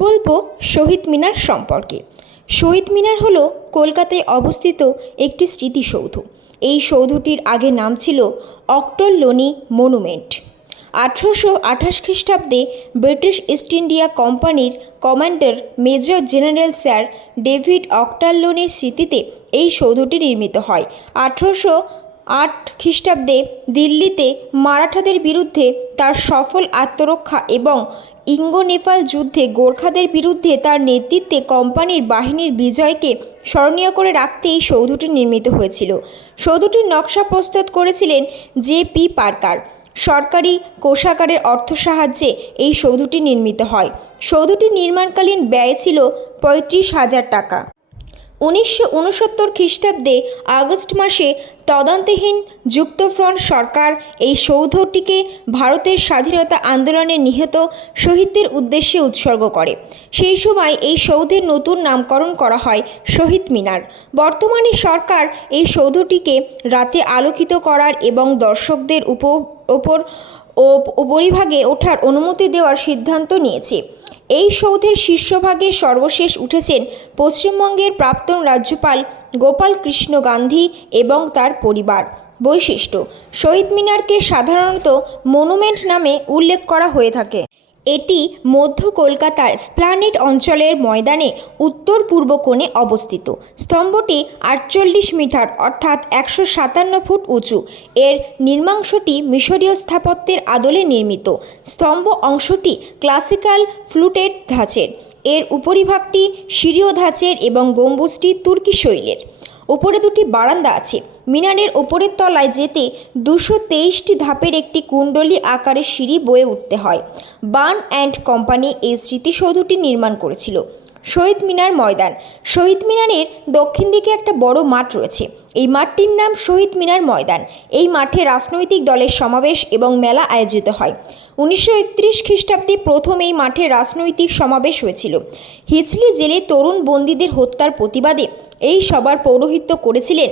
বলব শহীদ মিনার সম্পর্কে। শহীদ মিনার হলো কলকাতায় অবস্থিত একটি স্মৃতিসৌধ। এই সৌধটির আগে নাম ছিল অক্টল লোনি মনুমেন্ট। আঠারোশো আঠাশ খ্রিস্টাব্দে ব্রিটিশ ইস্ট ইন্ডিয়া কোম্পানির commander major general sir David অক্টাল্লোনের স্মৃতিতে এই সৌধটি নির্মিত হয়। আঠারোশো আট খ্রিস্টাব্দে দিল্লিতে মারাঠাদের বিরুদ্ধে তার সফল আত্মরক্ষা এবং ইঙ্গ নেপাল যুদ্ধে গোর্খাদের বিরুদ্ধে তার নেতৃত্বে কোম্পানির বাহিনীর বিজয়কে স্মরণীয় করে রাখতে এই সৌধটি নির্মিত হয়েছিল। সৌধটির নকশা প্রস্তুত করেছিলেন জে পি পার্কার। সরকারি কোষাগারের অর্থ সাহায্যে এই সৌধটি নির্মিত হয়। সৌধটি নির্মাণকালীন ব্যয় ছিল পঁয়ত্রিশ হাজার টাকা। উনিশশো উনসত্তর খ্রিস্টাব্দে আগস্ট মাসে তদন্তহীন যুক্তফ্রন্ট সরকার এই সৌধটিকে ভারতের স্বাধীনতা আন্দোলনে নিহত শহীদদের উদ্দেশ্যে উৎসর্গ করে। সেই সময় এই সৌধের নতুন নামকরণ করা হয় শহীদ মিনার। বর্তমানে সরকার এই সৌধটিকে রাতে আলোকিত করার এবং দর্শকদের উপ, ওপর ও, উপরিভাগে ওঠার অনুমতি দেওয়ার সিদ্ধান্ত নিয়েছে। এই সৌধের শীর্ষভাগে সর্বশেষ উঠেছেন পশ্চিমবঙ্গের প্রাক্তন রাজ্যপাল গোপাল কৃষ্ণ গান্ধী এবং তার পরিবার। বৈশিষ্ট্য, শহীদ মিনারকে সাধারণত মনুমেন্ট নামে উল্লেখ করা হয়ে থাকে। এটি মধ্য কলকাতার স্প্লানেট অঞ্চলের ময়দানে উত্তর পূর্ব কোণে অবস্থিত। স্তম্ভটি আটচল্লিশ মিটার, অর্থাৎ একশো সাতান্ন ফুট উঁচু। এর নির্মাংশটি মিশরীয় স্থাপত্যের আদলে নির্মিত। স্তম্ভ অংশটি ক্লাসিক্যাল ফ্লুটেড ধাঁচের। এর উপরিভাগটি সিরীয় ধাঁচের এবং গম্বুজটি তুর্কি শৈলের। ওপরে দুটি বারান্দা আছে। মিনারের ওপরের তলায় যেতে দুশো তেইশটি ধাপের একটি কুণ্ডলী আকারের সিঁড়ি বয়ে উঠতে হয়। বার্ন অ্যান্ড কোম্পানি এই স্মৃতিসৌধটি নির্মাণ করেছিল। শহীদ মিনার ময়দান। শহীদ মিনারের দক্ষিণ দিকে একটা বড় মাঠ রয়েছে। এই মাঠটির নাম শহীদ মিনার ময়দান। এই মাঠে রাজনৈতিক দলের সমাবেশ এবং মেলা আয়োজিত হয়। উনিশশো একত্রিশ খ্রিস্টাব্দে প্রথম এই মাঠে রাজনৈতিক সমাবেশ হয়েছিল। হিজলি জেলে তরুণ বন্দীদের হত্যার প্রতিবাদে এই সভার পৌরোহিত্য করেছিলেন।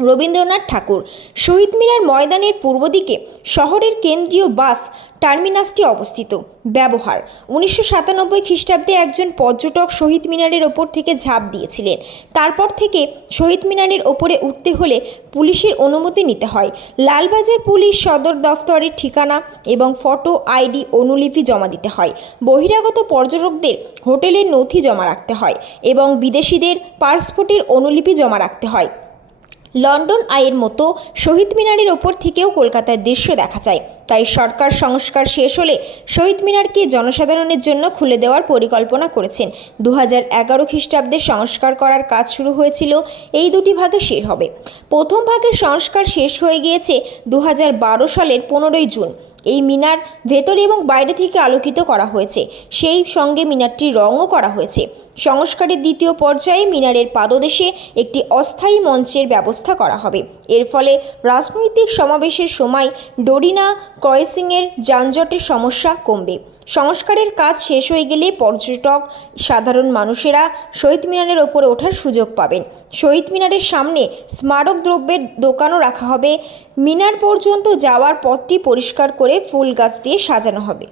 রবীন্দ্রনাথ ঠাকুর। শহীদ মিনার ময়দানের পূর্ব দিকে শহরের কেন্দ্রীয় বাস টার্মিনাসটি অবস্থিত। ব্যবহার। উনিশশো সাতানব্বই খ্রিস্টাব্দে একজন পর্যটক শহীদ মিনারের ওপর থেকে ঝাঁপ দিয়েছিলেন। তারপর থেকে শহীদ মিনারের ওপরে উঠতে হলে পুলিশের অনুমতি নিতে হয়। লালবাজার পুলিশ সদর দফতরের ঠিকানা এবং ফটো, আইডি, অনুলিপি জমা দিতে হয়। বহিরাগত পর্যটকদের হোটেলের নথি জমা রাখতে হয় এবং বিদেশিদের পাসপোর্টের অনুলিপি জমা রাখতে হয়। লন্ডন আইয়ের মতো শহীদ মিনারের ওপর থেকেও কলকাতার দৃশ্য দেখা যায়। তাই সরকার সংস্কার শেষ হলে শহীদ মিনারকে জনসাধারণের জন্য খুলে দেওয়ার পরিকল্পনা করেছেন। দু হাজার এগারো খ্রিস্টাব্দে সংস্কার করার কাজ শুরু হয়েছিল, এই দুটি ভাগে শেষ হবে। প্রথম ভাগের সংস্কার শেষ হয়ে গিয়েছে দু হাজার বারো সালের পনেরোই জুন। এই মিনার ভেতরে এবং বাইরে থেকে আলোকিত করা হয়েছে। সেই সঙ্গে মিনারটির রঙও করা হয়েছে। সংস্কারের দ্বিতীয় পর্যায়ে মিনারের পাদদেশে একটি অস্থায়ী মঞ্চের ব্যবস্থা করা হবে। এর ফলে রাজনৈতিক সমাবেশের সময় ডোরিনা ক্রসিংয়ের যানজটের সমস্যা কমবে। সংস্কারের কাজ শেষ হয়ে গেলে পর্যটক, সাধারণ মানুষেরা শহীদ মিনারের ওপরে ওঠার সুযোগ পাবেন। শহীদ মিনারের সামনে স্মারক দ্রব্যের দোকানও রাখা হবে। মিনার পর্যন্ত যাওয়ার পথটি পরিষ্কার করে ফুল গাছ দিয়ে সাজানো হবে।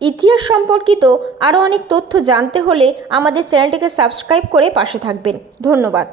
ইতিহাস সম্পর্কিত আরও অনেক তথ্য জানতে হলে আমাদের চ্যানেলটিকে সাবস্ক্রাইব করে পাশে থাকবেন। ধন্যবাদ।